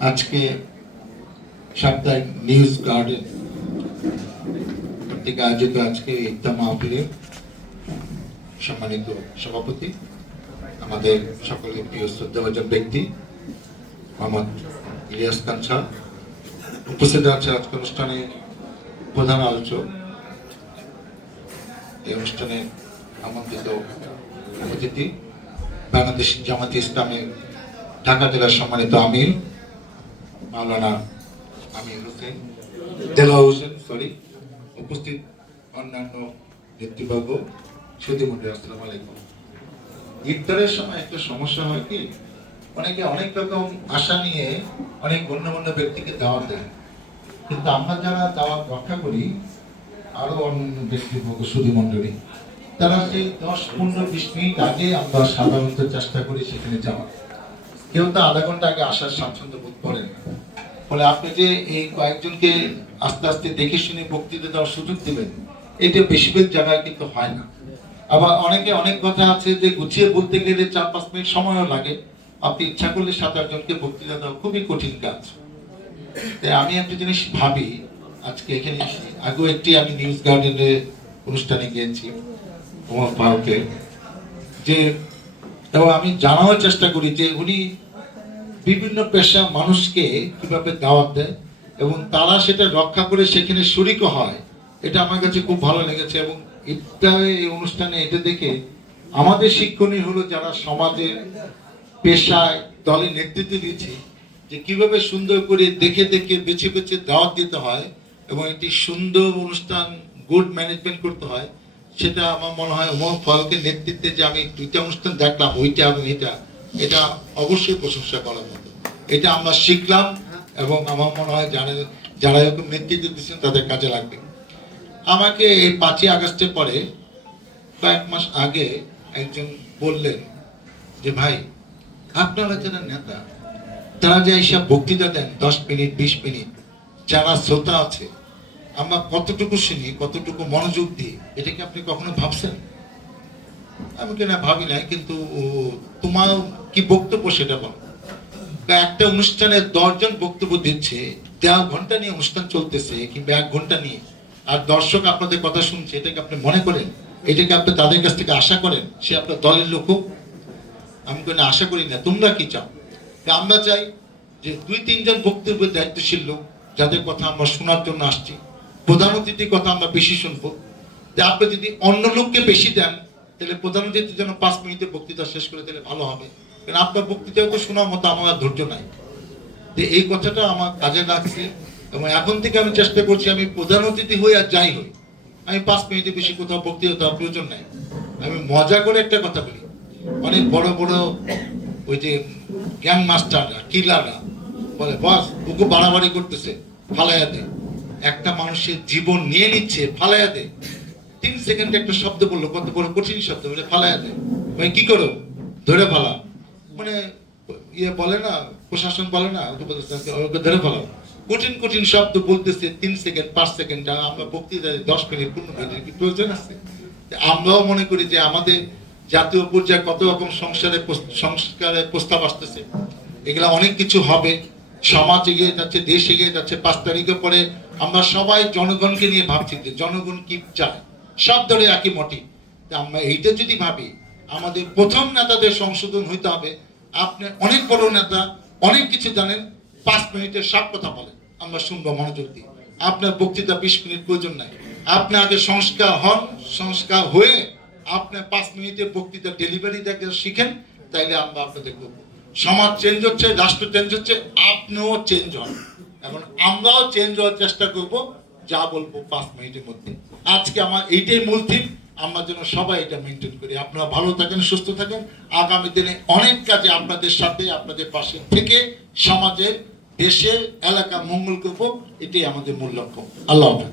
আজকে সাপ্তাহিক news garden থেকে আয়োজিত আজকে ইফতার মাহফিলের সম্মানিত সভাপতি, আমাদের সকলের প্রিয় শ্রদ্ধাভাজন ব্যক্তি মোহাম্মদ ইলিয়াস খান সাহেব, উপস্থিত আছে আজকের অনুষ্ঠানে প্রধান আলোচক, এই অনুষ্ঠানে আমন্ত্রিত অতিথি বাংলাদেশ জামাতে ইসলামের ঢাকা জেলার সম্মানিত আমির মাওলানা আমির হোসেন দেলাওয়ার হোসেন, উপস্থিত অন্যান্য নেতৃবর্গ, সুধীমণ্ডলী, আসসালামু আলাইকুম। ইফতারের সময় একটা সমস্যা হয় কি, অনেকে অনেক রকম আশা নিয়ে অনেক গণ্যমান্য ব্যক্তিকে দাওয়াত দেয়, কিন্তু আমরা যারা দাওয়াত রক্ষা করি আরো অন্যান্য ব্যক্তিবর্গ, সুধীমণ্ডলী, তারা সেই 10-15-20 মিনিট আগে আমরা সাধারণত চেষ্টা করি সেখানে যাওয়ার। কেউ তো আধা ঘন্টা আগে আসার স্বাচ্ছন্দ্য বোধ করেন। ফলে আপনি যে এই কয়েকজনকে আস্তে আস্তে দেখে শুনে বক্তৃতা দেওয়ার সুযোগ দিবেন, এটা বেশিরভাগ জায়গায় কিন্তু হয় না। আবার অনেকে অনেক কথা আছে যে গুছিয়ে বলতে গেলে 4-5 মিনিট সময়ও লাগে। আপনি ইচ্ছা করলে 7-8 জনকে বক্তৃতা দেওয়া খুবই কঠিন কাজ। তাই আমি একটা জিনিস ভাবি, আজকে এখানে আগেও একটি আমি নিউজ গার্ডেনের অনুষ্ঠানে গিয়েছি ওমর ফারুকে, যে এবং আমি জানানোর চেষ্টা করি যে উনি বিভিন্ন পেশা মানুষকে কিভাবে দাওয়াত দেয় এবং তারা সেটা রক্ষা করে সেখানে শরিকও হয়। এটা আমার কাছে খুব ভালো লেগেছে এবং এই অনুষ্ঠানে এটা দেখে আমাদের শিক্ষণীয় হলো যারা সমাজের পেশায় দলে নেতৃত্ব দিচ্ছে, যে কিভাবে সুন্দর করে দেখে দেখে বেছে বেছে দাওয়াত দিতে হয় এবং একটি সুন্দর অনুষ্ঠান গুড ম্যানেজমেন্ট করতে হয়। সেটা আমার মনে হয় ওমর ফারুকের নেতৃত্বে যে আমি 2টা অনুষ্ঠান দেখলাম, ওইটা এবং এটা অবশ্যই প্রশংসা করার মতো। এটা আমরা শিখলাম এবং আমার মনে হয় যারা এরকম নেতৃত্ব দিচ্ছেন তাদের কাজে লাগবে। আমাকে এই 5ই আগস্টের পরে কয়েক মাস আগে একজন বললেন যে ভাই, আপনারা যারা নেতা, তারা যে এইসব বক্তৃতা দেন 10 মিনিট 20 মিনিট, যারা শ্রোতা আছে আমরা কতটুকু শুনি, কতটুকু মনোযোগ দিই, এটা কি আপনি কখনো ভাবছেন? আমি কেন ভাবি নাই, কিন্তু তোমার কি বক্তব্য সেটা বলো। একটা অনুষ্ঠানে 10 জন বক্তব্য দিচ্ছে, 1.5 ঘন্টা নিয়ে অনুষ্ঠান চলতেছে কিংবা 1 ঘন্টা নিয়ে, আর দর্শক আপনাদের কথা শুনছে, এটাকে আপনি মনে করেন, এটাকে আপনি তাদের কাছ থেকে আশা করেন সে আপনার দলের লোক হোক? আমি কোনো আশা করি না। তোমরা কি চাও? আমরা চাই যে 2-3 জন বক্তব্যের দায়িত্বশীল লোক, যাদের কথা আমরা শোনার জন্য আসছি, প্রধান অতিথির কথা আমরা বেশি শুনবো। যে আপনি যদি অন্য লোককে বেশি দেন, তাহলে প্রধান অতিথির জন্য 5 মিনিটে বক্তৃতা শেষ করে দিলে ভালো হবে, কারণ আপনার বক্তৃতাও তো শোনার মতো আমার ধৈর্য নাই। যে এই কথাটা আমার কাজে লাগছে এবং এখন থেকে আমি চেষ্টা করছি, আমি প্রধান অতিথি হই আর যাই হই, আমি 5 মিনিটে বেশি কোথাও বক্তৃতা দেওয়ার প্রয়োজন নাই। আমি মজা করে একটা কথা বলি, অনেক বড় বড় ওই যে গ্যাং মাস্টাররা, কিলাররা বলে, বস ওকে বাড়াবাড়ি করতেছে, ফালাইয়া দে। একটা মানুষের জীবন নিয়ে নিচ্ছে, ফালাইয়া দে। 3 সেকেন্ডে একটা শব্দ বললো, কত বড় কঠিন শব্দ, বলে ফালাইয়া দে। মানে কি করো? ধরে ফেলা। মানে বলে না, প্রশাসন বলে না, ওকে ধরে ফেলাও। কঠিন কঠিন শব্দ বলতেছে 3 সেকেন্ড 5 সেকেন্ড, আমরা বক্তৃতা 10 মিনিট 15 মিনিট কি প্রয়োজন আছে? আমরাও মনে করি যে আমাদের জাতীয় পর্যায়ে কত রকম সংস্কারের প্রস্তাব আসতেছে, এগুলা অনেক কিছু হবে, সমাজ এগিয়ে যাচ্ছে, দেশ এগিয়ে যাচ্ছে। 5 তারিখের পরে আমরা সবাই জনগণকে নিয়ে ভাবছি যে জনগণ কি চায়, সব দলে একই মোটিভ। আমরা এইটা যদি ভাবি, আমাদের প্রথম নেতাদের সংশোধন হইতে হবে। আপনি অনেক বড় নেতা, অনেক কিছু জানেন, 5 মিনিটের সব কথা বলেন, আমরা শুনবো মনোযোগ দিয়ে। আপনার বক্তৃতা 20 মিনিট প্রয়োজন নাই। আপনি আগে সংস্কার হন, সংস্কার হয়ে আপনার 5 মিনিটের বক্তৃতা ডেলিভারি দেখে শিখেন, তাইলে আমরা আপনাদের করবো। সমাজ চেঞ্জ হচ্ছে, রাষ্ট্র চেঞ্জ হচ্ছে, আপনিও চেঞ্জ হন। এখন আমরাও চেঞ্জ হওয়ার চেষ্টা করব, যা বলবো 5 মিনিটের মধ্যে। আজকে আমার এইটাই মূল থিম, আমরা যেন সবাই এটা মেনটেন করি। আপনারা ভালো থাকেন, সুস্থ থাকেন। আগামী দিনে অনেক কাজে আপনাদের সাথে, আপনাদের পাশে থেকে সমাজের, দেশের, এলাকা মঙ্গল করবো, এটাই আমাদের মূল লক্ষ্য। আল্লাহ হাফেজ।